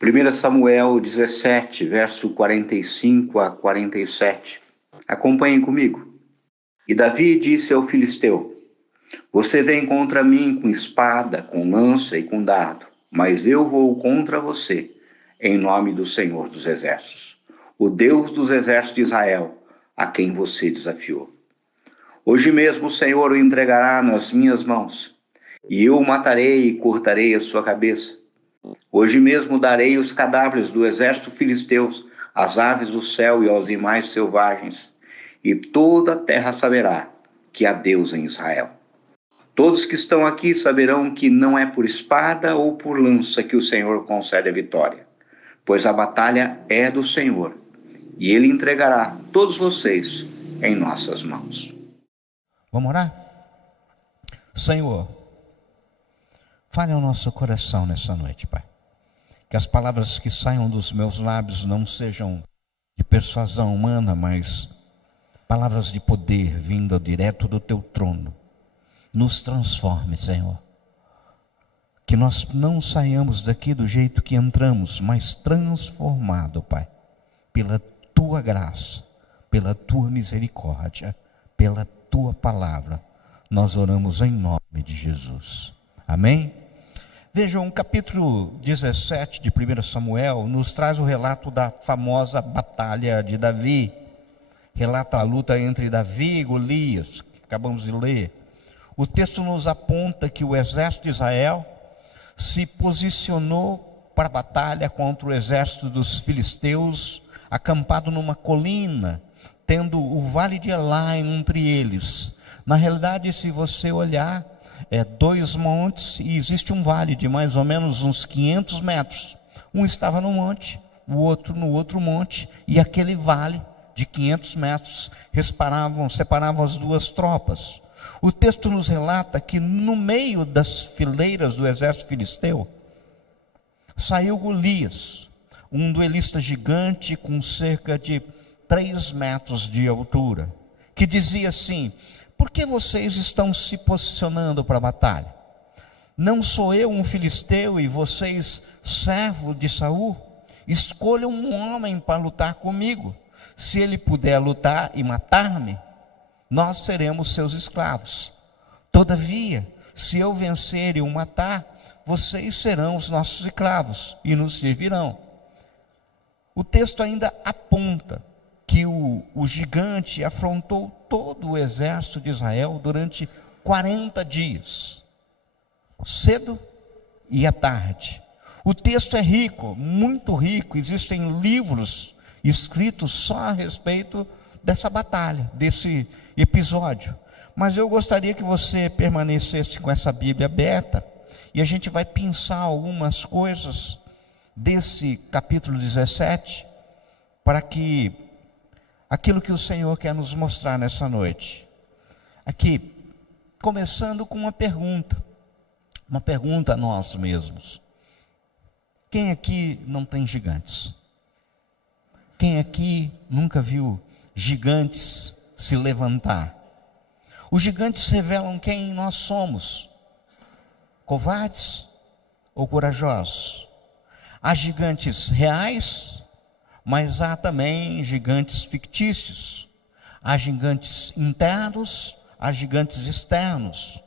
1 Samuel 17, verso 45 a 47. Acompanhem comigo. E Davi disse ao filisteu: Você vem contra mim com espada, com lança e com dardo, mas eu vou contra você, em nome do Senhor dos Exércitos, o Deus dos exércitos de Israel, a quem você desafiou. Hoje mesmo o Senhor o entregará nas minhas mãos, e eu o matarei e cortarei a sua cabeça. Hoje mesmo darei os cadáveres do exército filisteus às aves do céu e aos animais selvagens, e toda a terra saberá que há Deus em Israel. Todos que estão aqui saberão que não é por espada ou por lança que o Senhor concede a vitória, pois a batalha é do Senhor, e Ele entregará todos vocês em nossas mãos. Vamos orar? Senhor, fale ao nosso coração nessa noite, Pai. Que as palavras que saiam dos meus lábios não sejam de persuasão humana, mas palavras de poder vinda direto do Teu trono. Nos transforme, Senhor. Que nós não saiamos daqui do jeito que entramos, mas transformado, Pai, pela Tua graça, pela Tua misericórdia, pela Tua palavra. Nós oramos em nome de Jesus. Amém? Vejam, o capítulo 17 de 1 Samuel nos traz o relato da famosa batalha de Davi. Relata a luta entre Davi e Golias, que acabamos de ler. O texto nos aponta que o exército de Israel se posicionou para a batalha contra o exército dos filisteus, acampado numa colina, tendo o vale de Elá entre eles. Na realidade, se você olhar, dois montes e existe um vale de mais ou menos uns 500 metros. Um estava no monte, o outro no outro monte, e aquele vale de 500 metros separavam as duas tropas. O texto nos relata que no meio das fileiras do exército filisteu, saiu Golias, um duelista gigante com cerca de 3 metros de altura, que dizia assim: por que vocês estão se posicionando para a batalha? Não sou eu um filisteu e vocês servo de Saul? Escolham um homem para lutar comigo. Se ele puder lutar e matar-me, nós seremos seus escravos. Todavia, se eu vencer e o matar, vocês serão os nossos escravos e nos servirão. O texto ainda aponta que o gigante afrontou todo o exército de Israel durante 40 dias, cedo e à tarde. O texto é rico, muito rico, existem livros escritos só a respeito dessa batalha, desse episódio. Mas eu gostaria que você permanecesse com essa Bíblia aberta, e a gente vai pensar algumas coisas desse capítulo 17, para que aquilo que o Senhor quer nos mostrar nessa noite. Aqui, começando com uma pergunta a nós mesmos. Quem aqui não tem gigantes? Quem aqui nunca viu gigantes se levantar? Os gigantes revelam quem nós somos: covardes ou corajosos? Há gigantes reais, mas há também gigantes fictícios. Há gigantes internos, há gigantes externos.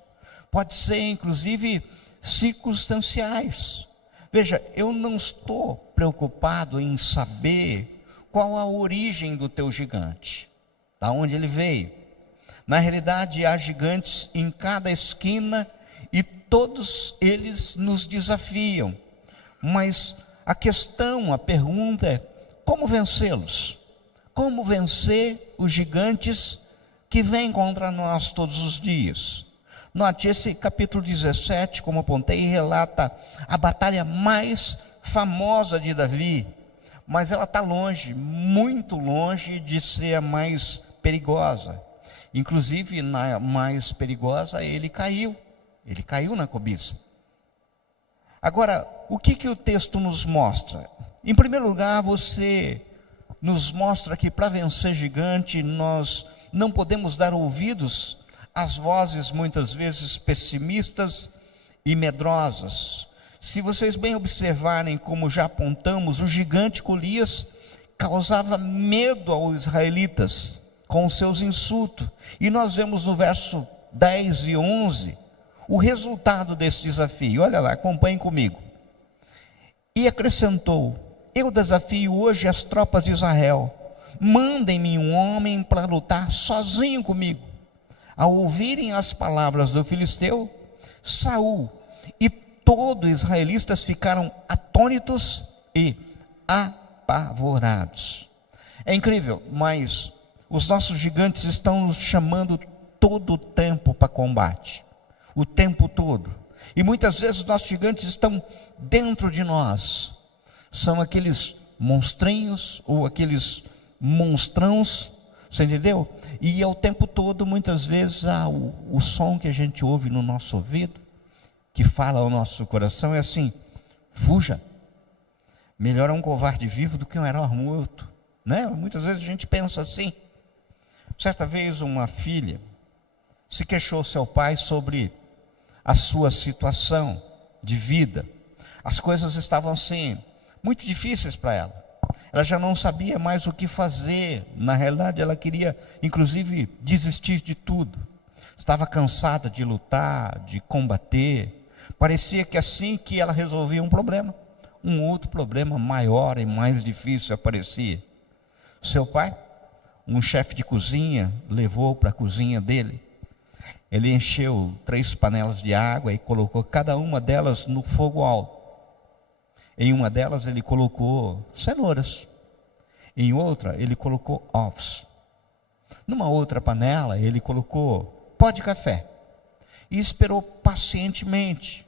Pode ser inclusive circunstanciais. Veja, eu não estou preocupado em saber qual a origem do teu gigante, da onde ele veio. Na realidade, há gigantes em cada esquina e todos eles nos desafiam. Mas a pergunta é: como vencê-los? Como vencer os gigantes que vêm contra nós todos os dias? Note, esse capítulo 17, como apontei, relata a batalha mais famosa de Davi, mas ela está longe, muito longe de ser a mais perigosa. Inclusive, na mais perigosa, ele caiu na cobiça. Agora, o que o texto nos mostra? Em primeiro lugar, você nos mostra que para vencer gigante, nós não podemos dar ouvidos às vozes muitas vezes pessimistas e medrosas, Se vocês bem observarem, como já apontamos, o gigante Golias causava medo aos israelitas com os seus insultos. E nós vemos no verso 10 e 11 o resultado desse desafio. Olha lá, acompanhem comigo. E acrescentou: eu desafio hoje as tropas de Israel, mandem-me um homem para lutar sozinho comigo. Ao ouvirem as palavras do filisteu, Saul e todos os israelitas ficaram atônitos e apavorados. É incrível, mas os nossos gigantes estão nos chamando todo o tempo para combate, o tempo todo. E muitas vezes os nossos gigantes estão dentro de nós. São aqueles monstrinhos ou aqueles monstrãos, você entendeu? E ao tempo todo, muitas vezes, o som que a gente ouve no nosso ouvido, que fala ao nosso coração, é assim: fuja, melhor é um covarde vivo do que um herói morto, né? Muitas vezes a gente pensa assim. Certa vez uma filha se queixou ao seu pai sobre a sua situação de vida. As coisas estavam assim, muito difíceis para ela. Ela já não sabia mais o que fazer. Na realidade, ela queria, inclusive, desistir de tudo. Estava cansada de lutar, de combater. Parecia que assim que ela resolvia um problema, um outro problema maior e mais difícil aparecia. Seu pai, um chefe de cozinha, levou para a cozinha dele. Ele encheu 3 panelas de água e colocou cada uma delas no fogo alto. Em uma delas ele colocou cenouras. Em outra ele colocou ovos. Numa outra panela ele colocou pó de café. E esperou pacientemente.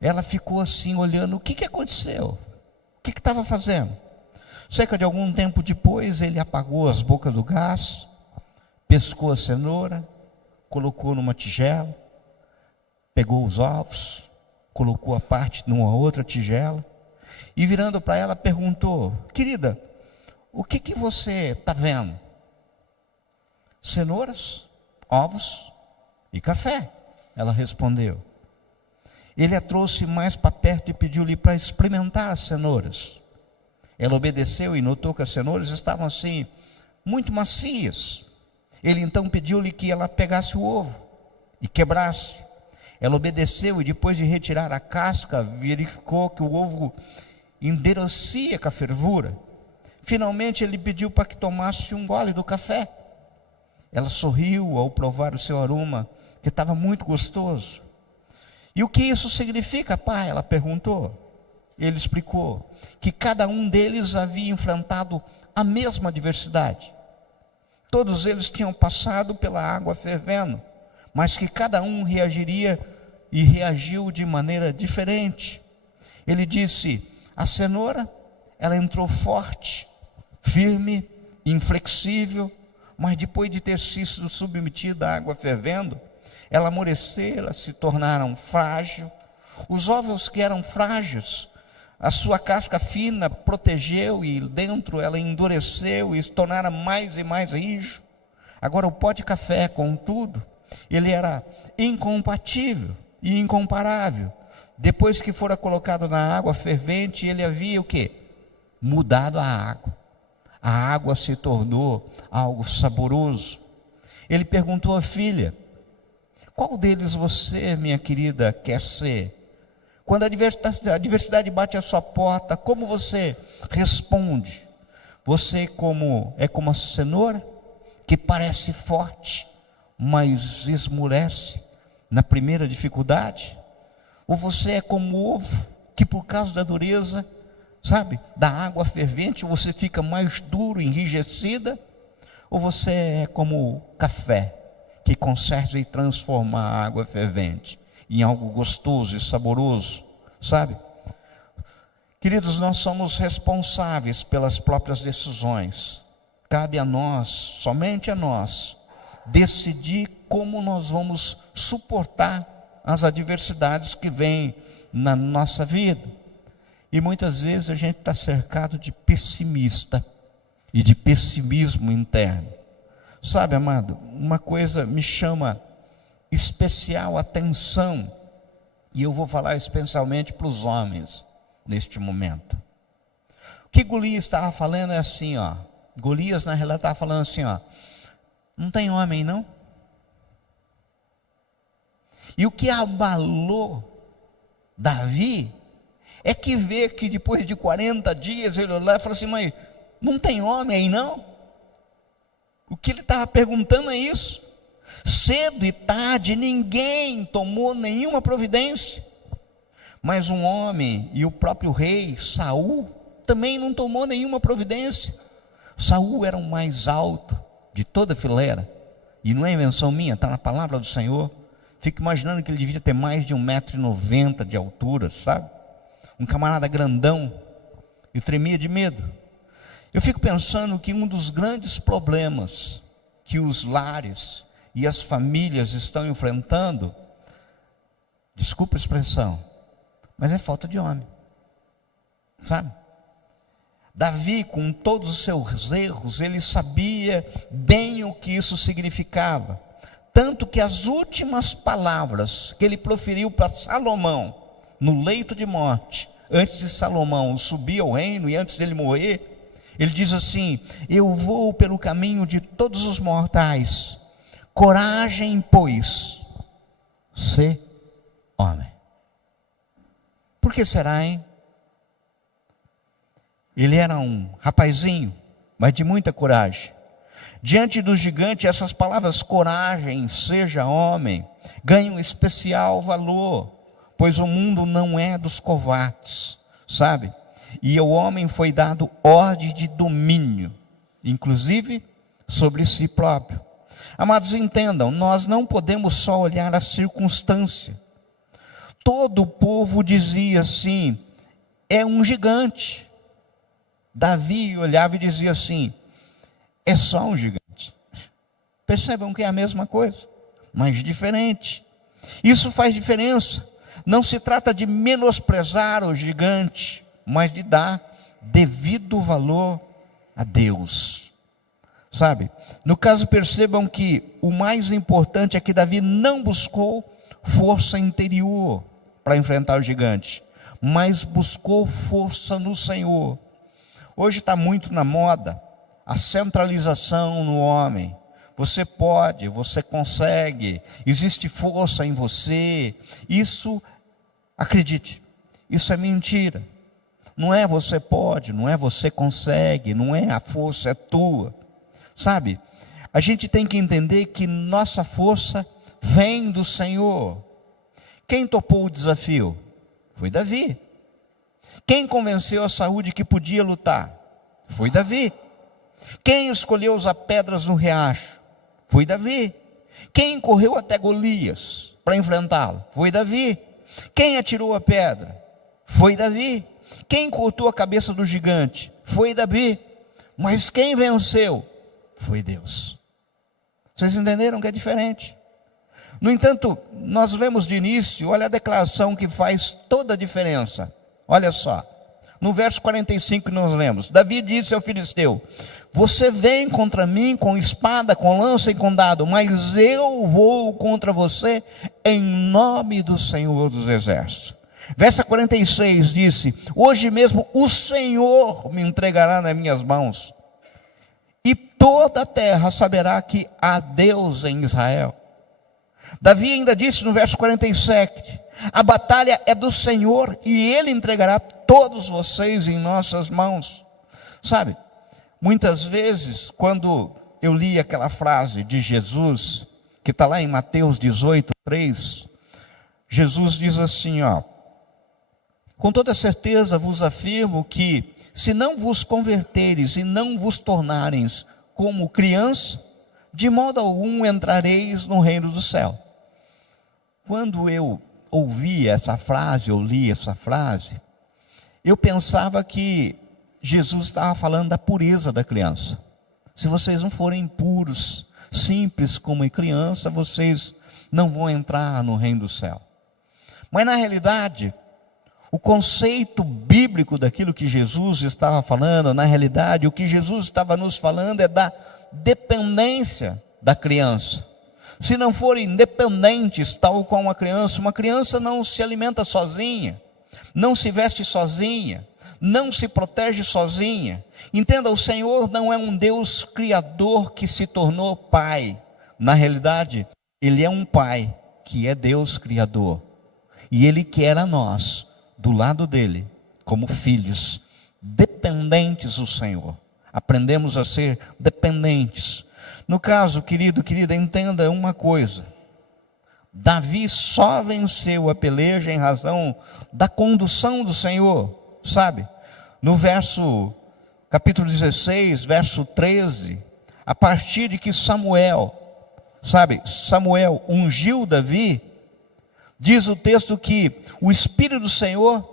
Ela ficou assim olhando, o que aconteceu? O que estava fazendo? Cerca de algum tempo depois ele apagou as bocas do gás, pescou a cenoura, colocou numa tigela, pegou os ovos, colocou a parte numa outra tigela, e virando para ela perguntou: querida, o que você está vendo? Cenouras, ovos e café, ela respondeu. Ele a trouxe mais para perto e pediu-lhe para experimentar as cenouras. Ela obedeceu e notou que as cenouras estavam assim, muito macias. Ele então pediu-lhe que ela pegasse o ovo e quebrasse. Ela obedeceu e depois de retirar a casca, verificou que o ovo endurecia com a fervura. Finalmente ele pediu para que tomasse um gole do café. Ela sorriu ao provar o seu aroma, que estava muito gostoso. E o que isso significa, pai? Ela perguntou. Ele explicou que cada um deles havia enfrentado a mesma adversidade. Todos eles tinham passado pela água fervendo, mas que cada um reagiria e reagiu de maneira diferente. Ele disse: a cenoura, ela entrou forte, firme, inflexível, mas depois de ter sido submetida à água fervendo, ela amoleceu, elas se tornaram frágeis. Os ovos que eram frágeis, a sua casca fina protegeu e dentro ela endureceu e se tornara mais e mais rijo. Agora o pó de café, contudo, ele era incompatível e incomparável. Depois que fora colocado na água fervente, ele havia o quê? Mudado a água. A água se tornou algo saboroso. Ele perguntou à filha: qual deles você, minha querida, quer ser? Quando a adversidade bate à sua porta, como você responde? Você é como a cenoura, que parece forte, mas esmorece na primeira dificuldade? Ou você é como o ovo, que por causa da dureza, da água fervente, você fica mais duro, enrijecida? Ou você é como o café, que consegue transformar a água fervente em algo gostoso e saboroso, Queridos, nós somos responsáveis pelas próprias decisões. Cabe a nós, somente a nós, decidir como nós vamos suportar as adversidades que vêm na nossa vida. E muitas vezes a gente está cercado de pessimista e de pessimismo interno. Amado, uma coisa me chama especial atenção, E eu vou falar especialmente para os homens neste momento. O que Golias estava falando é assim, ó. Golias na realidade estava falando assim, ó. Não tem homem não? E o que abalou Davi é que vê que depois de 40 dias ele olhou lá e falou assim, mas não tem homem aí não? O que ele estava perguntando é isso. Cedo e tarde ninguém tomou nenhuma providência. Mas um homem e o próprio rei Saul também não tomou nenhuma providência. Saul era o mais alto de toda a fileira. E não é invenção minha, está na palavra do Senhor. Fico imaginando que ele devia ter mais de 1,90 m de altura, sabe? Um camarada grandão. Eu tremia de medo. Eu fico pensando que um dos grandes problemas que os lares e as famílias estão enfrentando, desculpa a expressão, mas é falta de homem, sabe? Davi, com todos os seus erros, ele sabia bem o que isso significava, tanto que as últimas palavras que ele proferiu para Salomão, no leito de morte, antes de Salomão subir ao reino e antes dele morrer, ele diz assim: eu vou pelo caminho de todos os mortais, coragem, pois, ser homem. Por que será, hein? Ele era um rapazinho, mas de muita coragem. Diante do gigante, essas palavras coragem, seja homem, ganham especial valor, pois o mundo não é dos covardes, sabe? E ao homem foi dado ordem de domínio, inclusive sobre si próprio. Amados, entendam, nós não podemos só olhar a circunstância. Todo o povo dizia assim, é um gigante. Davi olhava e dizia assim, é só um gigante. Percebam que é a mesma coisa, mas diferente. Isso faz diferença. Não se trata de menosprezar o gigante, mas de dar devido valor a Deus. Sabe? No caso, percebam que o mais importante é que Davi não buscou força interior para enfrentar o gigante, mas buscou força no Senhor. Hoje está muito na moda a centralização no homem. Você pode, você consegue, existe força em você. Isso, acredite, isso é mentira. Não é você pode, não é você consegue, não é a força é tua. Sabe, a gente tem que entender que nossa força vem do Senhor. Quem topou o desafio? Foi Davi. Quem convenceu a Saúl de que podia lutar? Foi Davi. Quem escolheu usar pedras no riacho? Foi Davi. Quem correu até Golias para enfrentá-lo? Foi Davi. Quem atirou a pedra? Foi Davi. Quem cortou a cabeça do gigante? Foi Davi. Mas quem venceu? Foi Deus. Vocês entenderam que é diferente? No entanto, nós lemos de início, olha a declaração que faz toda a diferença. Olha só, no verso 45 nós lemos, Davi disse ao filisteu, você vem contra mim com espada, com lança e com dado, mas eu vou contra você em nome do Senhor dos Exércitos. Verso 46 disse, hoje mesmo o Senhor me entregará nas minhas mãos, e toda a terra saberá que há Deus em Israel. Davi ainda disse no verso 47, a batalha é do Senhor e Ele entregará todos vocês em nossas mãos. Sabe, muitas vezes quando eu li aquela frase de Jesus, que está lá em Mateus 18:3, Jesus diz assim, ó, com toda certeza vos afirmo que se não vos converteres e não vos tornareis como criança, de modo algum entrareis no reino do céu. Quando eu ouvi essa frase, eu li essa frase, eu pensava que Jesus estava falando da pureza da criança. Se vocês não forem puros, simples como criança, vocês não vão entrar no reino do céu. Mas na realidade, o conceito bíblico daquilo que Jesus estava falando, na realidade, o que Jesus estava nos falando é da dependência da criança. se não forem independentes, tal como uma criança não se alimenta sozinha, não se veste sozinha, não se protege sozinha. Entenda, o Senhor não é um Deus criador que se tornou pai. Na realidade, Ele é um pai que é Deus criador. E Ele quer a nós, do lado dEle, como filhos, dependentes do Senhor. Aprendemos a ser dependentes. No caso, querido, querida, entenda uma coisa. Davi só venceu a peleja em razão da condução do Senhor, sabe? No capítulo 16, verso 13, a partir de que Samuel ungiu Davi, diz o texto que o Espírito do Senhor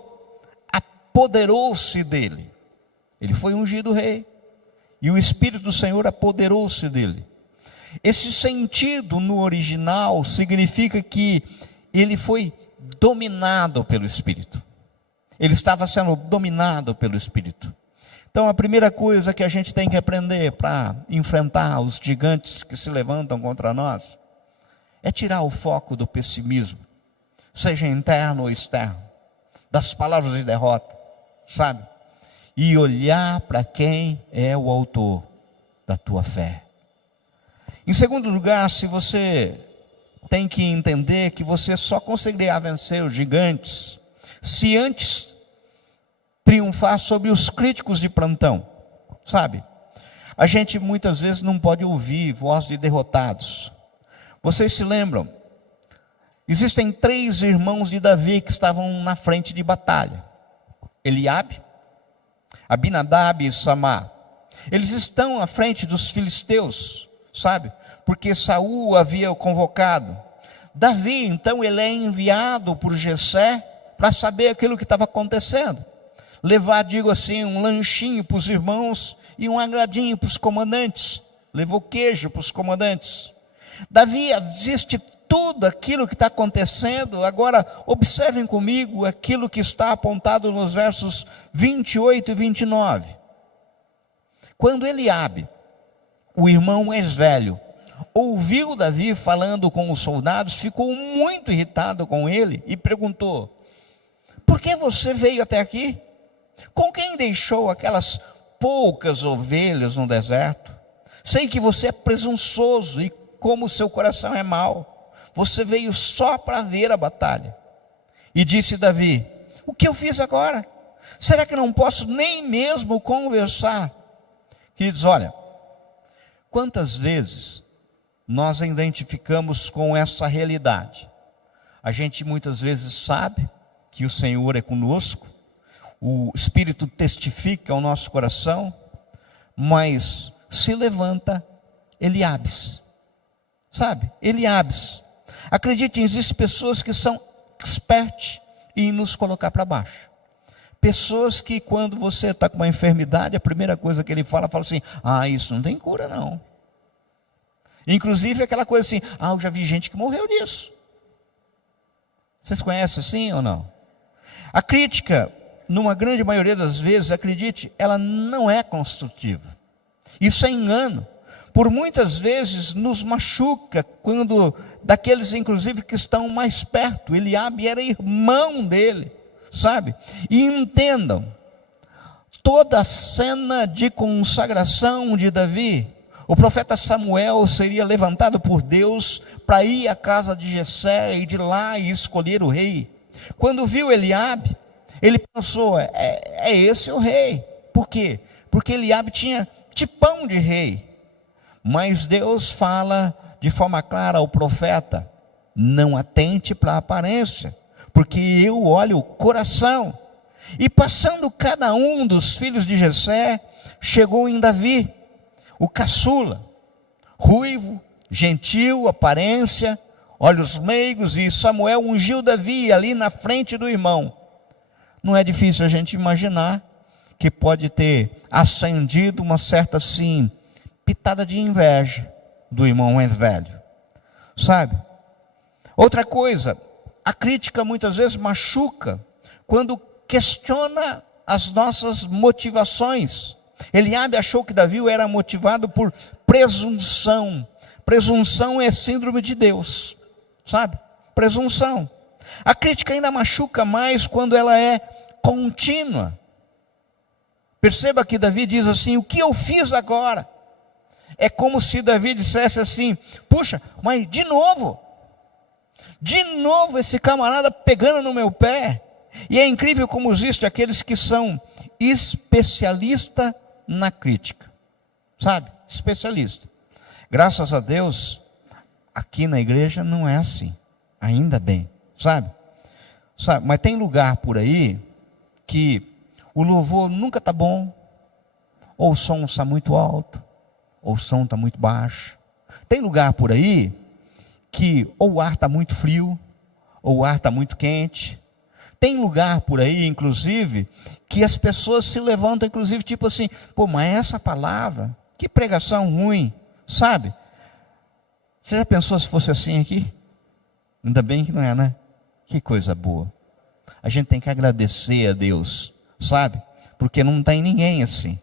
apoderou-se dele. Ele foi ungido rei, e o Espírito do Senhor apoderou-se dele. Esse sentido no original significa que ele foi dominado pelo Espírito. Ele estava sendo dominado pelo Espírito. Então a primeira coisa que a gente tem que aprender para enfrentar os gigantes que se levantam contra nós é tirar o foco do pessimismo, seja interno ou externo, das palavras de derrota, sabe? E olhar para quem é o autor da tua fé. Em segundo lugar, se você tem que entender que você só conseguirá vencer os gigantes se antes triunfar sobre os críticos de plantão, sabe? A gente muitas vezes não pode ouvir voz de derrotados. Vocês se lembram? Existem 3 irmãos de Davi que estavam na frente de batalha: Eliabe, Abinadab e Samá. Eles estão à frente dos filisteus, sabe? Porque Saul havia o convocado. Davi, então, ele é enviado por Jessé para saber aquilo que estava acontecendo. Levar, digo assim, um lanchinho para os irmãos e um agradinho para os comandantes. Levou queijo para os comandantes. Davi assiste tudo aquilo que está acontecendo. Agora, observem comigo aquilo que está apontado nos versos 28 e 29. Quando Eliabe, o irmão mais velho, ouviu Davi falando com os soldados, ficou muito irritado com ele e perguntou: por que você veio até aqui? Com quem deixou aquelas poucas ovelhas no deserto? Sei que você é presunçoso e como seu coração é mau. Você veio só para ver a batalha. E disse Davi: o que eu fiz agora? Será que não posso nem mesmo conversar? Queridos, olha, quantas vezes nós identificamos com essa realidade? A gente muitas vezes sabe que o Senhor é conosco, o Espírito testifica ao nosso coração, mas se levanta Eliabes, sabe? Eliabes. Acreditem, existem pessoas que são expert em nos colocar para baixo. Pessoas que quando você está com uma enfermidade, a primeira coisa que ele fala assim: isso não tem cura não. Inclusive aquela coisa assim: eu já vi gente que morreu disso. Vocês conhecem assim ou não? A crítica, numa grande maioria das vezes, acredite, ela não é construtiva. Isso é engano. Por muitas vezes nos machuca, quando daqueles inclusive que estão mais perto. Eliabe era irmão dele, sabe? E entendam, toda a cena de consagração de Davi, o profeta Samuel seria levantado por Deus para ir à casa de Jessé e de lá e escolher o rei. Quando viu Eliabe, ele pensou: é esse o rei. Por quê? Porque Eliabe tinha tipão de rei. Mas Deus fala de forma clara ao profeta: não atente para a aparência, porque eu olho o coração. E passando cada um dos filhos de Jessé, chegou em Davi, o caçula, ruivo, gentil, aparência, olhos meigos, e Samuel ungiu Davi ali na frente do irmão. Não é difícil a gente imaginar que pode ter acendido uma certa, assim, pitada de inveja do irmão mais velho, sabe? Outra coisa, a crítica muitas vezes machuca quando questiona as nossas motivações. Eliabe achou que Davi era motivado por presunção, Presunção é síndrome de Deus, sabe? Presunção. A crítica ainda machuca mais quando ela é contínua. Perceba que Davi diz assim: o que eu fiz agora? É como se Davi dissesse assim: puxa, mas de novo esse camarada pegando no meu pé. E é incrível como existem aqueles que são especialistas na crítica, sabe? Especialista. Graças a Deus, aqui na igreja não é assim, ainda bem, sabe? Mas tem lugar por aí que o louvor nunca está bom, ou o som está muito alto, ou o som está muito baixo. Tem lugar por aí que ou o ar está muito frio, ou o ar está muito quente. Tem lugar por aí, inclusive, que as pessoas se levantam, inclusive, tipo assim: pô, mas essa palavra, que pregação ruim, sabe? Você já pensou se fosse assim aqui? Ainda bem que não é, né? Que coisa boa. A gente tem que agradecer a Deus, sabe? Porque não tem ninguém assim.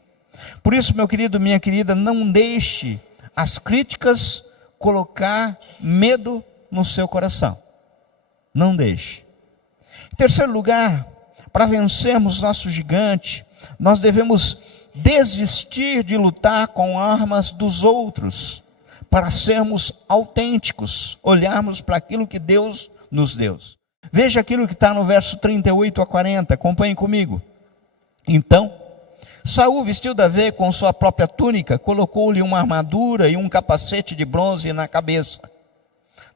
Por isso, meu querido, minha querida, não deixe as críticas colocar medo no seu coração. Não deixe. Em terceiro lugar, para vencermos nosso gigante, nós devemos desistir de lutar com armas dos outros, para sermos autênticos, olharmos para aquilo que Deus nos deu. Veja aquilo que está no verso 38 a 40, acompanhe comigo. Então, Saul vestiu Davi com sua própria túnica, colocou-lhe uma armadura e um capacete de bronze na cabeça.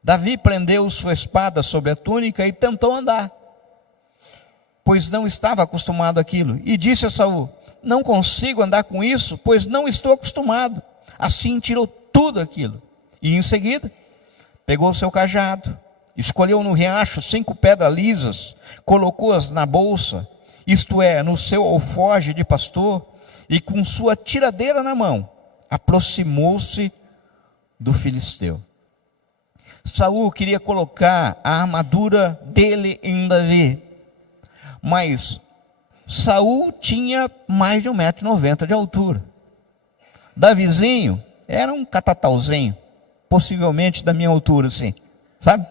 Davi prendeu sua espada sobre a túnica e tentou andar, pois não estava acostumado àquilo. E disse a Saul: não consigo andar com isso, pois não estou acostumado. Assim tirou tudo aquilo. E em seguida, pegou seu cajado, escolheu no riacho 5 pedras lisas, colocou-as na bolsa, isto é, no seu alforje de pastor, e com sua tiradeira na mão, aproximou-se do filisteu. Saul queria colocar a armadura dele em Davi, mas Saul tinha mais de 1,90 m de altura. Davizinho era um catatauzinho, possivelmente da minha altura, assim, sabe?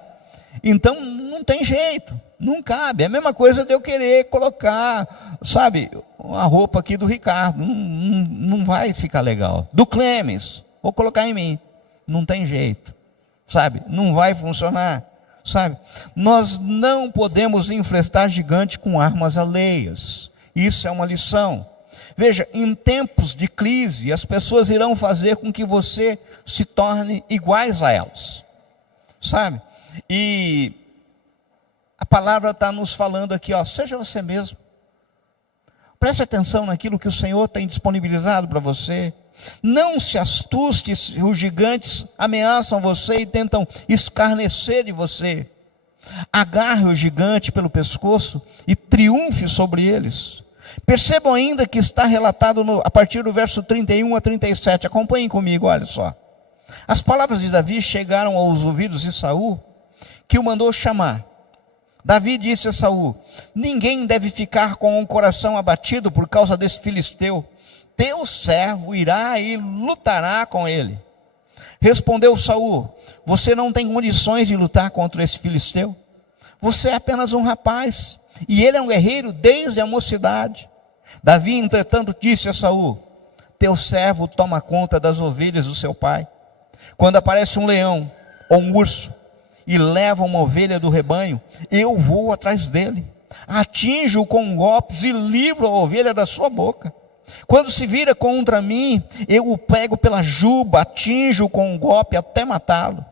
Então não tem jeito, não cabe. É a mesma coisa de eu querer colocar, sabe, a roupa aqui do Ricardo, não vai ficar legal. Do Clemens, vou colocar em mim, não tem jeito, sabe? Não vai funcionar, sabe? Nós não podemos enfrentar gigante com armas alheias. Isso é uma lição. Veja, em tempos de crise, as pessoas irão fazer com que você se torne iguais a elas, sabe? E a palavra está nos falando aqui, ó, seja você mesmo. Preste atenção naquilo que o Senhor tem disponibilizado para você. Não se assuste se os gigantes ameaçam você e tentam escarnecer de você. Agarre o gigante pelo pescoço e triunfe sobre eles. Percebam ainda que está relatado a partir do verso 31 a 37. Acompanhem comigo, olha só. As palavras de Davi chegaram aos ouvidos de Saul, que o mandou chamar. Davi disse a Saul: ninguém deve ficar com o coração abatido por causa desse filisteu. Teu servo irá e lutará com ele. Respondeu Saul: você não tem condições de lutar contra esse filisteu. Você é apenas um rapaz, e ele é um guerreiro desde a mocidade. Davi, entretanto, disse a Saul: teu servo toma conta das ovelhas do seu pai. Quando aparece um leão ou um urso e leva uma ovelha do rebanho, eu vou atrás dele, atinjo-o com golpes e livro a ovelha da sua boca. Quando se vira contra mim, eu o pego pela juba, atinjo-o com um golpe até matá-lo.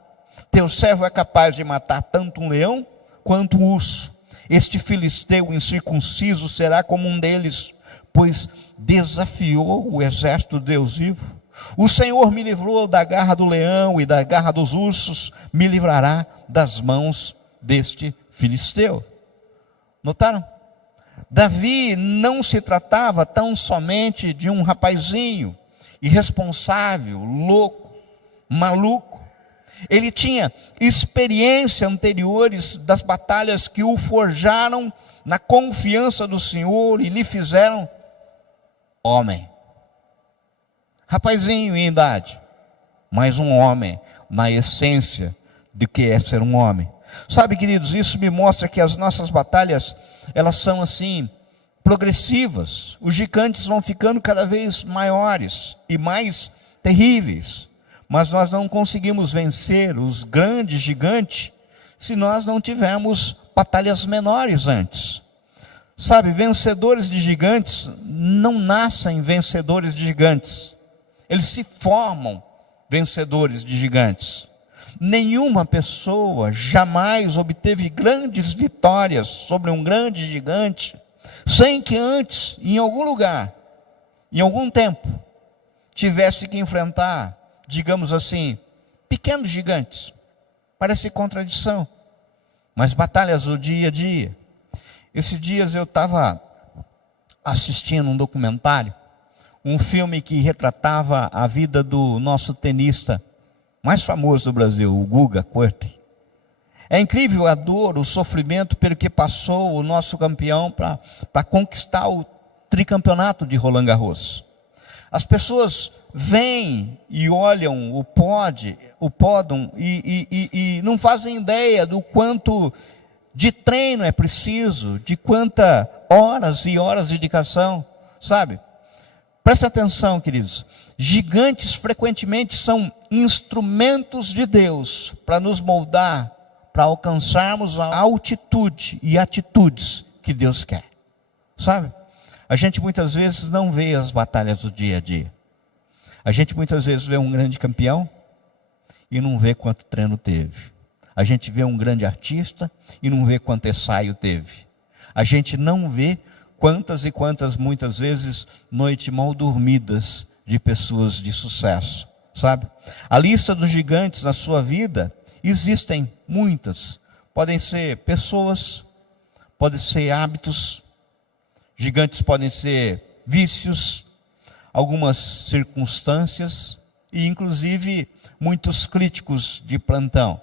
Teu servo é capaz de matar tanto um leão quanto um urso. Este filisteu incircunciso será como um deles, pois desafiou o exército de Deus vivo. O Senhor me livrou da garra do leão e da garra dos ursos, me livrará das mãos deste filisteu. Notaram? Davi não se tratava tão somente de um rapazinho irresponsável, louco, maluco. Ele tinha experiências anteriores das batalhas que o forjaram na confiança do Senhor e lhe fizeram homem. Rapazinho em idade, mas um homem na essência de que é ser um homem. Sabe, queridos, isso me mostra que as nossas batalhas, elas são assim, progressivas. Os gigantes vão ficando cada vez maiores e mais terríveis. Mas nós não conseguimos vencer os grandes gigantes se nós não tivermos batalhas menores antes. Sabe, vencedores de gigantes não nascem vencedores de gigantes. Eles se formam vencedores de gigantes. Nenhuma pessoa jamais obteve grandes vitórias sobre um grande gigante sem que antes, em algum lugar, em algum tempo, tivesse que enfrentar, digamos assim, pequenos gigantes. Parece contradição, mas batalhas do dia a dia. Esses dias eu estava assistindo um documentário, um filme que retratava a vida do nosso tenista mais famoso do Brasil, o Guga Kurtz. É incrível a dor, o sofrimento pelo que passou o nosso campeão para conquistar o tricampeonato de Roland Garros. As pessoas vêm e olham o pódio e não fazem ideia do quanto de treino é preciso, de quantas horas e horas de dedicação, sabe? Presta atenção, queridos. Gigantes frequentemente são instrumentos de Deus para nos moldar, para alcançarmos a altitude e atitudes que Deus quer, sabe? A gente muitas vezes não vê as batalhas do dia a dia. A gente muitas vezes vê um grande campeão e não vê quanto treino teve. A gente vê um grande artista e não vê quanto ensaio teve. A gente não vê quantas e quantas, muitas vezes, noites mal dormidas de pessoas de sucesso, sabe? A lista dos gigantes na sua vida, existem muitas. Podem ser pessoas, podem ser hábitos, gigantes podem ser vícios, algumas circunstâncias e inclusive muitos críticos de plantão,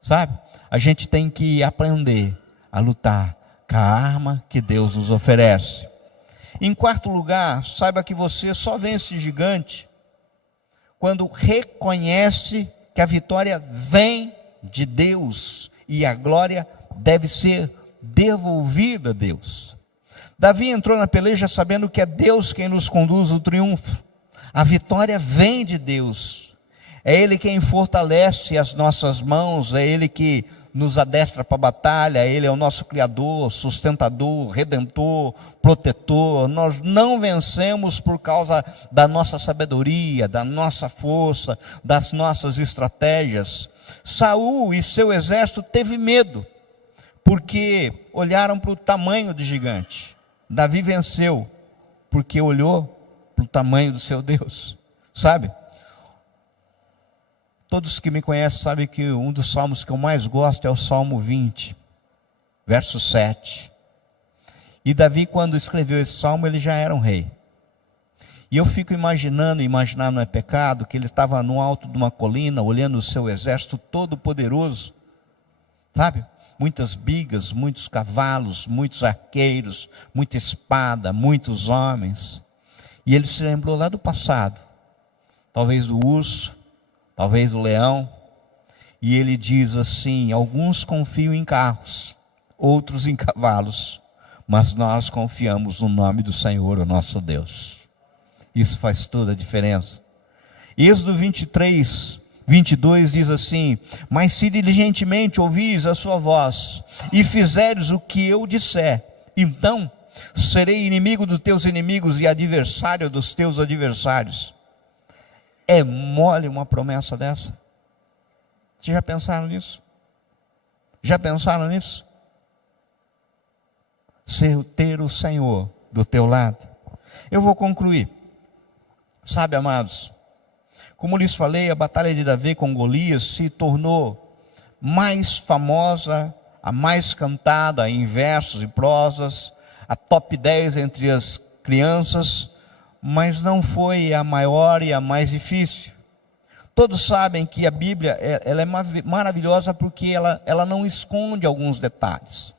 sabe? A gente tem que aprender a lutar com a arma que Deus nos oferece. Em quarto lugar, saiba que você só vence gigante quando reconhece que a vitória vem de Deus e a glória deve ser devolvida a Deus. Davi entrou na peleja sabendo que é Deus quem nos conduz ao triunfo. A vitória vem de Deus. É Ele quem fortalece as nossas mãos, é Ele que nos adestra para a batalha, Ele é o nosso Criador, sustentador, redentor, protetor. Nós não vencemos por causa da nossa sabedoria, da nossa força, das nossas estratégias. Saul e seu exército teve medo, porque olharam para o tamanho do gigante. Davi venceu, porque olhou para o tamanho do seu Deus, sabe? Todos que me conhecem sabem que um dos salmos que eu mais gosto é o Salmo 20, verso 7. E Davi, quando escreveu esse salmo, ele já era um rei. E eu fico imaginar não é pecado, que ele estava no alto de uma colina, olhando o seu exército todo poderoso, sabe? Muitas bigas, muitos cavalos, muitos arqueiros, muita espada, muitos homens. E ele se lembrou lá do passado, talvez do urso, talvez do leão, e ele diz assim: alguns confiam em carros, outros em cavalos, mas nós confiamos no nome do Senhor, o nosso Deus. Isso faz toda a diferença. Êxodo 23, 22 diz assim: mas se diligentemente ouvires a sua voz, e fizeres o que eu disser, então serei inimigo dos teus inimigos e adversário dos teus adversários. É mole uma promessa dessa? Vocês já pensaram nisso? Já pensaram nisso? Ter o Senhor do teu lado. Eu vou concluir. Sabe, amados, como lhes falei, a batalha de Davi com Golias se tornou mais famosa, a mais cantada em versos e prosas, a top 10 entre as crianças, mas não foi a maior e a mais difícil. Todos sabem que a Bíblia ela é maravilhosa porque ela não esconde alguns detalhes.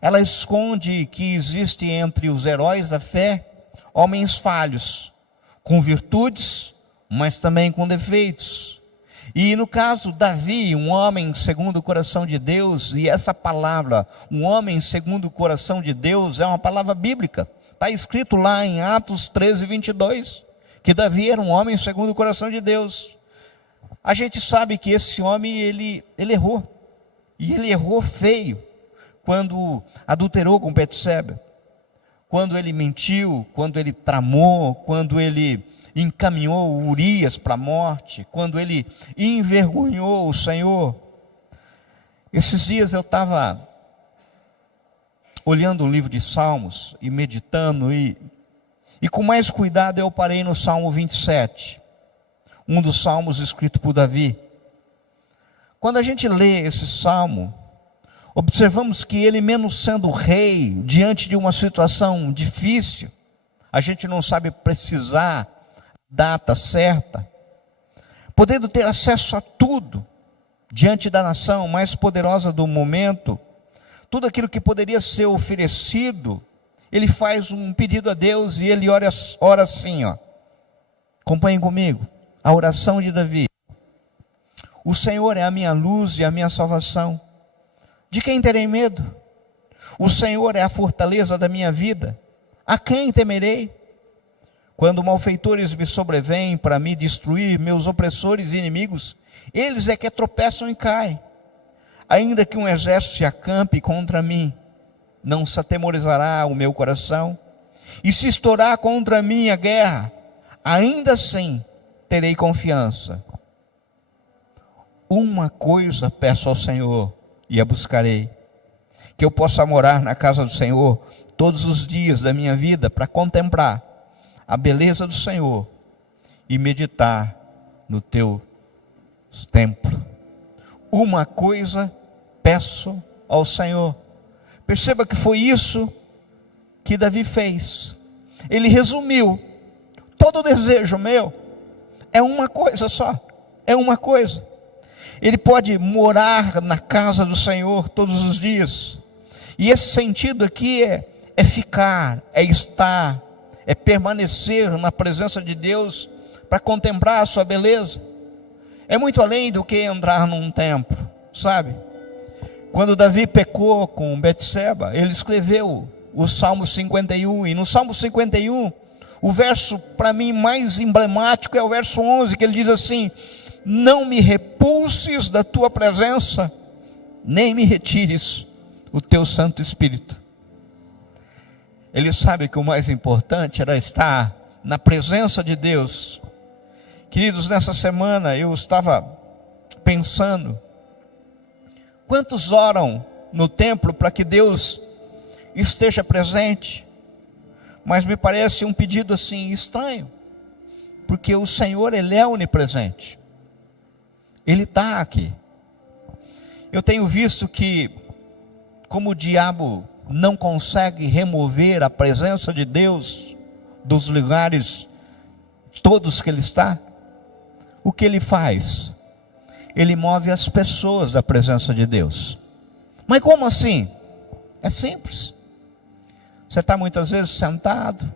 Ela esconde que existe entre os heróis da fé homens falhos, com virtudes, mas também com defeitos. E no caso, Davi, um homem segundo o coração de Deus, e essa palavra, um homem segundo o coração de Deus, é uma palavra bíblica. Está escrito lá em Atos 13, 22, que Davi era um homem segundo o coração de Deus. A gente sabe que esse homem, ele errou. E ele errou feio, quando adulterou com Betseba, quando ele mentiu, quando ele tramou, quando ele encaminhou Urias para a morte, quando ele envergonhou o Senhor. Esses dias eu estava olhando o livro de Salmos e meditando, e com mais cuidado eu parei no Salmo 27, um dos salmos escrito por Davi. Quando a gente lê esse salmo, observamos que ele, mesmo sendo rei, diante de uma situação difícil, a gente não sabe precisar data certa, podendo ter acesso a tudo, diante da nação mais poderosa do momento, tudo aquilo que poderia ser oferecido, ele faz um pedido a Deus e ele ora assim, ó. Acompanhem comigo, a oração de Davi. O Senhor é a minha luz e a minha salvação. De quem terei medo? O Senhor é a fortaleza da minha vida. A quem temerei? Quando malfeitores me sobrevêm para me destruir, meus opressores e inimigos, eles é que tropeçam e caem. Ainda que um exército se acampe contra mim, não se atemorizará o meu coração. E se estourar contra mim a guerra, ainda assim terei confiança. Uma coisa peço ao Senhor e a buscarei, que eu possa morar na casa do Senhor todos os dias da minha vida, para contemplar a beleza do Senhor e meditar no teu templo. Uma coisa peço ao Senhor. Perceba que foi isso que Davi fez. Ele resumiu: todo desejo meu é uma coisa só, é uma coisa. Ele pode morar na casa do Senhor todos os dias. E esse sentido aqui é ficar, é estar, é permanecer na presença de Deus para contemplar a sua beleza. É muito além do que entrar num templo, sabe? Quando Davi pecou com Betseba, ele escreveu o Salmo 51, e no Salmo 51, o verso para mim mais emblemático é o verso 11, que ele diz assim: não me repulses da tua presença, nem me retires o teu Santo Espírito. Ele sabe que o mais importante era estar na presença de Deus. Queridos, nessa semana eu estava pensando, quantos oram no templo para que Deus esteja presente? Mas me parece um pedido assim estranho, porque o Senhor, Ele é onipresente, Ele está aqui. Eu tenho visto que, como o diabo não consegue remover a presença de Deus dos lugares todos que Ele está, o que Ele faz? Ele move as pessoas da presença de Deus. Mas como assim? É simples. Você está muitas vezes sentado,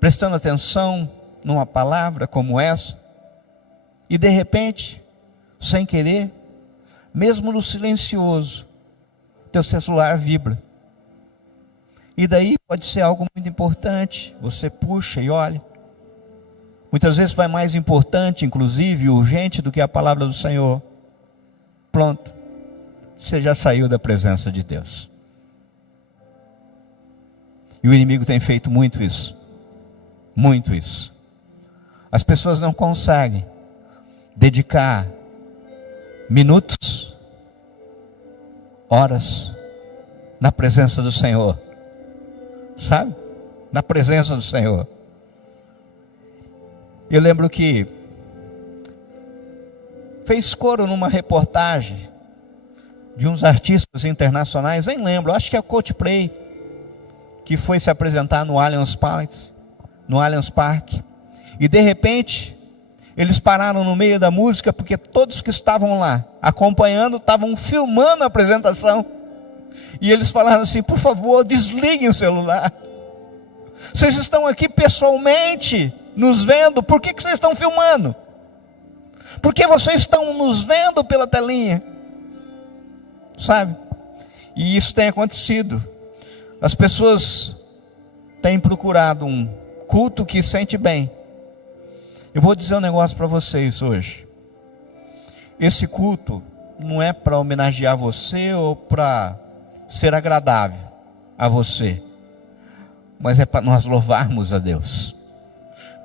prestando atenção numa palavra como essa, e de repente, sem querer, mesmo no silencioso, teu celular vibra. E daí pode ser algo muito importante, você puxa e olha. Muitas vezes vai mais importante, inclusive urgente, do que a palavra do Senhor. Pronto, você já saiu da presença de Deus. E o inimigo tem feito muito isso. Muito isso. As pessoas não conseguem dedicar minutos, horas, na presença do Senhor. Sabe? Na presença do Senhor. Eu lembro que fez coro numa reportagem de uns artistas internacionais, nem lembro, acho que é o Coldplay, que foi se apresentar no Allianz Parque, e de repente eles pararam no meio da música, porque todos que estavam lá acompanhando estavam filmando a apresentação, e eles falaram assim: por favor, desliguem o celular, vocês estão aqui pessoalmente nos vendo, por que vocês estão filmando? Porque vocês estão nos vendo pela telinha, sabe? E isso tem acontecido. As pessoas têm procurado um culto que sente bem. Eu vou dizer um negócio para vocês hoje. Esse culto não é para homenagear você ou para ser agradável a você, mas é para nós louvarmos a Deus,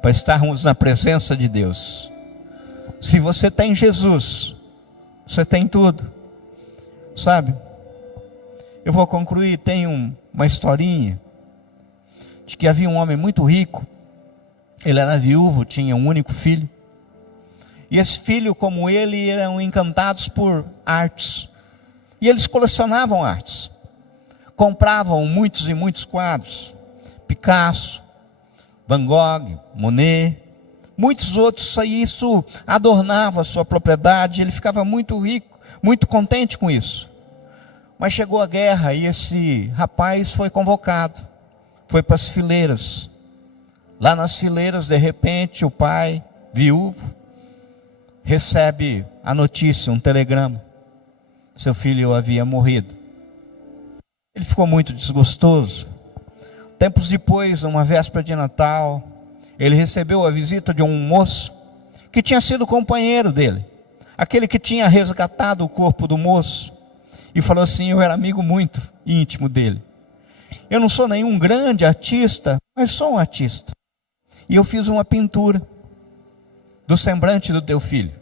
para estarmos na presença de Deus. Se você tem Jesus, você tem tudo, sabe? Eu vou concluir. Tem uma historinha de que havia um homem muito rico. Ele era viúvo, tinha um único filho. E esse filho, como ele, eram encantados por artes. E eles colecionavam artes. Compravam muitos e muitos quadros. Picasso, Van Gogh, Monet, muitos outros. E isso adornava a sua propriedade. Ele ficava muito rico, muito contente com isso. Mas chegou a guerra e esse rapaz foi convocado. Foi para as fileiras. Lá nas fileiras, de repente, o pai, viúvo, recebe a notícia, um telegrama. Seu filho havia morrido. Ele ficou muito desgostoso. Tempos depois, uma véspera de Natal, ele recebeu a visita de um moço que tinha sido companheiro dele. Aquele que tinha resgatado o corpo do moço. E falou assim: eu era amigo muito íntimo dele. Eu não sou nenhum grande artista, mas sou um artista. E eu fiz uma pintura do semblante do teu filho.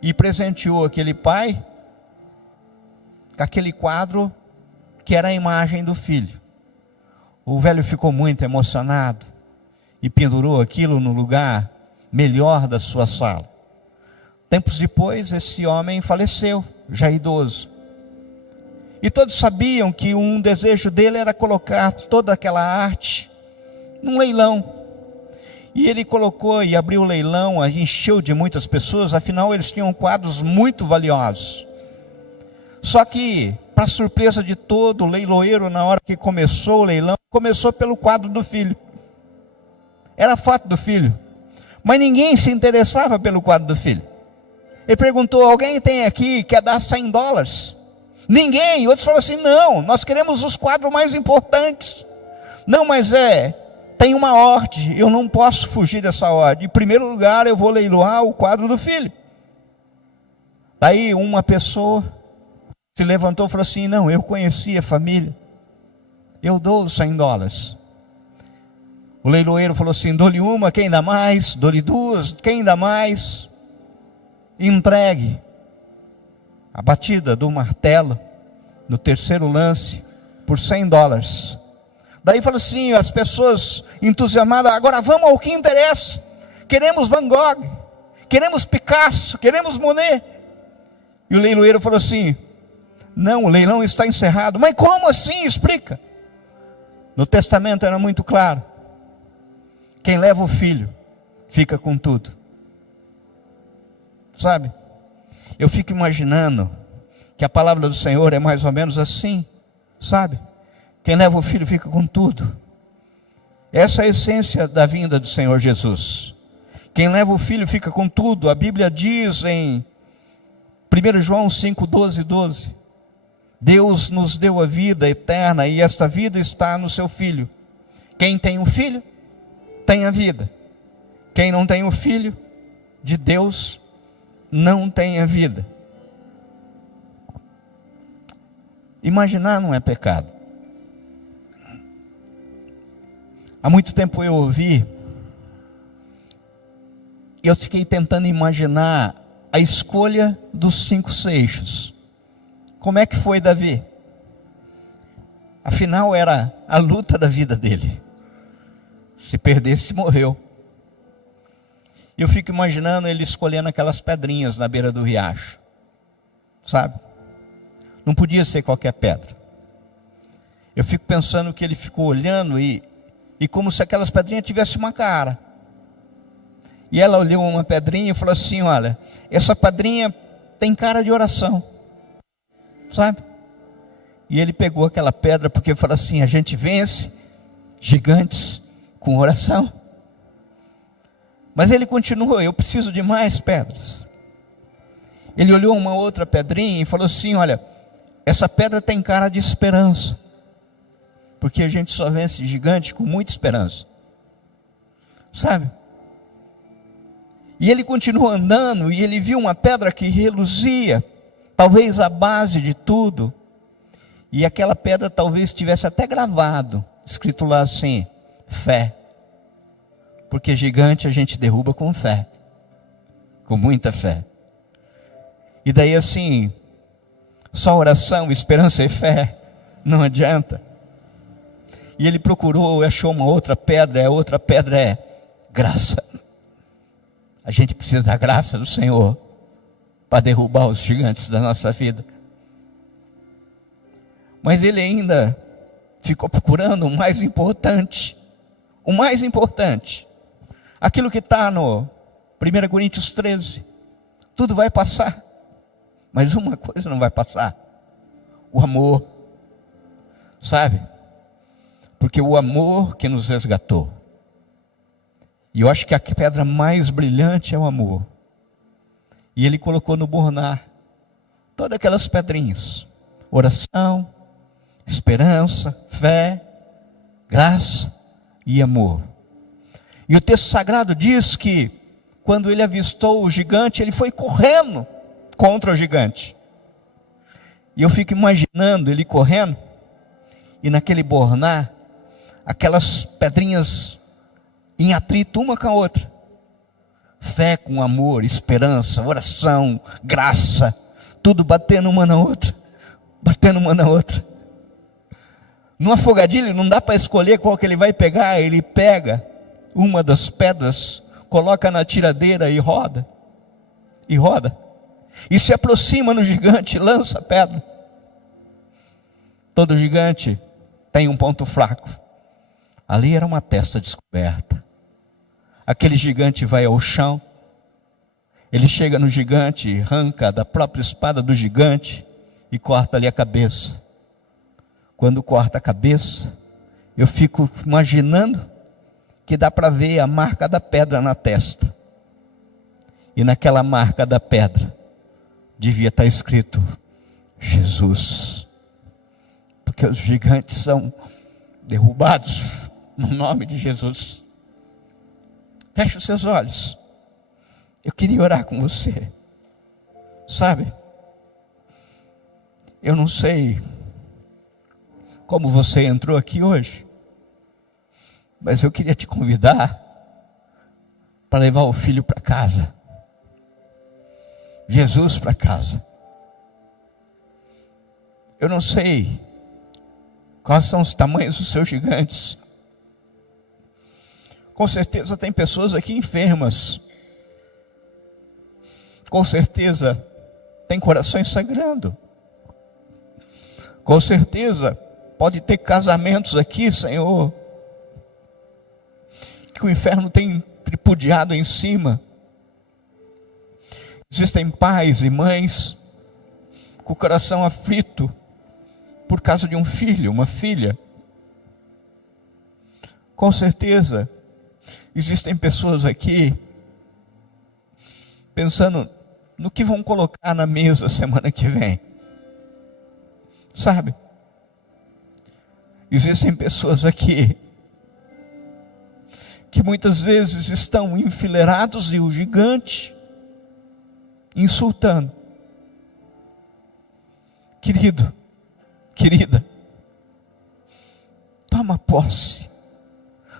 E presenteou aquele pai com aquele quadro que era a imagem do filho. O velho ficou muito emocionado e pendurou aquilo no lugar melhor da sua sala. Tempos depois, esse homem faleceu, já idoso. E todos sabiam que um desejo dele era colocar toda aquela arte num leilão. E ele colocou e abriu o leilão, encheu de muitas pessoas, afinal eles tinham quadros muito valiosos. Só que, para surpresa de todo, o leiloeiro, na hora que começou o leilão, começou pelo quadro do filho. Era a foto do filho. Mas ninguém se interessava pelo quadro do filho. Ele perguntou: alguém tem aqui, quer dar $100? Ninguém. Outros falaram assim: não, nós queremos os quadros mais importantes. Não, mas tem uma ordem, eu não posso fugir dessa ordem. Em primeiro lugar, eu vou leiloar o quadro do filho. Daí uma pessoa se levantou e falou assim: não, eu conheci a família, eu dou os $100. O leiloeiro falou assim: dou-lhe uma, quem dá mais? Dou-lhe duas, quem dá mais? Entregue. A batida do martelo no terceiro lance por $100. Daí falou assim, as pessoas entusiasmadas: agora vamos ao que interessa. Queremos Van Gogh, queremos Picasso, queremos Monet. E o leiloeiro falou assim: não, o leilão está encerrado. Mas como assim? Explica. No testamento era muito claro: quem leva o filho fica com tudo. Sabe? Eu fico imaginando que a palavra do Senhor é mais ou menos assim, sabe? Quem leva o filho fica com tudo. Essa é a essência da vinda do Senhor Jesus. Quem leva o filho fica com tudo. A Bíblia diz em 1 João 5:12: Deus nos deu a vida eterna e esta vida está no seu filho. Quem tem o filho, tem a vida. Quem não tem o filho de Deus, não tem a vida. Imaginar não é pecado. Há muito tempo eu ouvi, e eu fiquei tentando imaginar a escolha dos 5 seixos. Como é que foi Davi? Afinal era a luta da vida dele. Se perdesse, morreu. Eu fico imaginando ele escolhendo aquelas pedrinhas na beira do riacho, sabe? Não podia ser qualquer pedra. Eu fico pensando que ele ficou olhando e como se aquelas pedrinhas tivessem uma cara. E ela olhou uma pedrinha e falou assim: olha, essa pedrinha tem cara de oração, sabe? E ele pegou aquela pedra porque falou assim: a gente vence gigantes com oração. Mas ele continuou: eu preciso de mais pedras. Ele olhou uma outra pedrinha e falou assim: olha, essa pedra tem cara de esperança, porque a gente só vence gigante com muita esperança, sabe? E ele continuou andando e ele viu uma pedra que reluzia, talvez a base de tudo. E aquela pedra talvez tivesse até gravado, escrito lá assim: fé. Porque gigante a gente derruba com fé, com muita fé. E daí assim, só oração, esperança e fé não adianta. E ele procurou, achou uma outra pedra, e a outra pedra é graça. A gente precisa da graça do Senhor para derrubar os gigantes da nossa vida. Mas ele ainda ficou procurando o mais importante. O mais importante. Aquilo que está no 1 Coríntios 13. Tudo vai passar. Mas uma coisa não vai passar: o amor. Sabe? Porque o amor que nos resgatou. E eu acho que a pedra mais brilhante é o amor. E ele colocou no bornar todas aquelas pedrinhas: oração, esperança, fé, graça e amor. E o texto sagrado diz que quando ele avistou o gigante, ele foi correndo contra o gigante. E eu fico imaginando ele correndo, e naquele bornar, aquelas pedrinhas em atrito uma com a outra. Fé com amor, esperança, oração, graça, tudo batendo uma na outra, batendo uma na outra. No afogadilho não dá para escolher qual que ele vai pegar. Ele pega uma das pedras, coloca na tiradeira e roda. E roda. E se aproxima no gigante, lança a pedra. Todo gigante tem um ponto fraco. Ali era uma testa descoberta. Aquele gigante vai ao chão. Ele chega no gigante, arranca da própria espada do gigante e corta ali a cabeça. Quando corta a cabeça, eu fico imaginando que dá para ver a marca da pedra na testa. E naquela marca da pedra devia estar escrito Jesus. Porque os gigantes são derrubados no nome de Jesus. Feche os seus olhos. Eu queria orar com você. Sabe? Eu não sei como você entrou aqui hoje, mas eu queria te convidar para levar o filho para casa. Jesus para casa. Eu não sei quais são os tamanhos dos seus gigantes. Com certeza tem pessoas aqui enfermas. Com certeza tem corações sangrando. Com certeza pode ter casamentos aqui, Senhor, que o inferno tem tripudiado em cima. Existem pais e mães com o coração aflito por causa de um filho, uma filha. Com certeza existem pessoas aqui pensando no que vão colocar na mesa semana que vem. Sabe? Existem pessoas aqui que muitas vezes estão enfileirados e o gigante insultando. Querido, querida, toma posse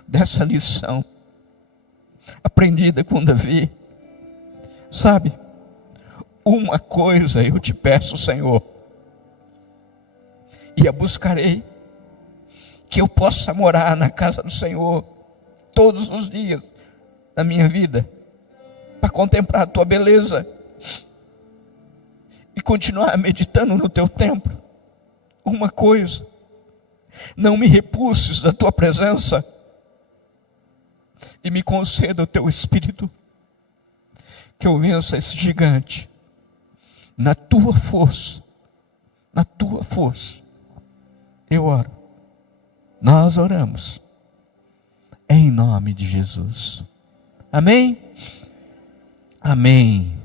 dessa lição aprendida com Davi. Sabe? Uma coisa eu te peço, Senhor, e a buscarei, que eu possa morar na casa do Senhor todos os dias da minha vida, para contemplar a tua beleza e continuar meditando no teu templo. Uma coisa, não me repulses da tua presença e me conceda o teu Espírito, que eu vença esse gigante na tua força. Na tua força eu oro. Nós oramos em nome de Jesus. Amém? Amém.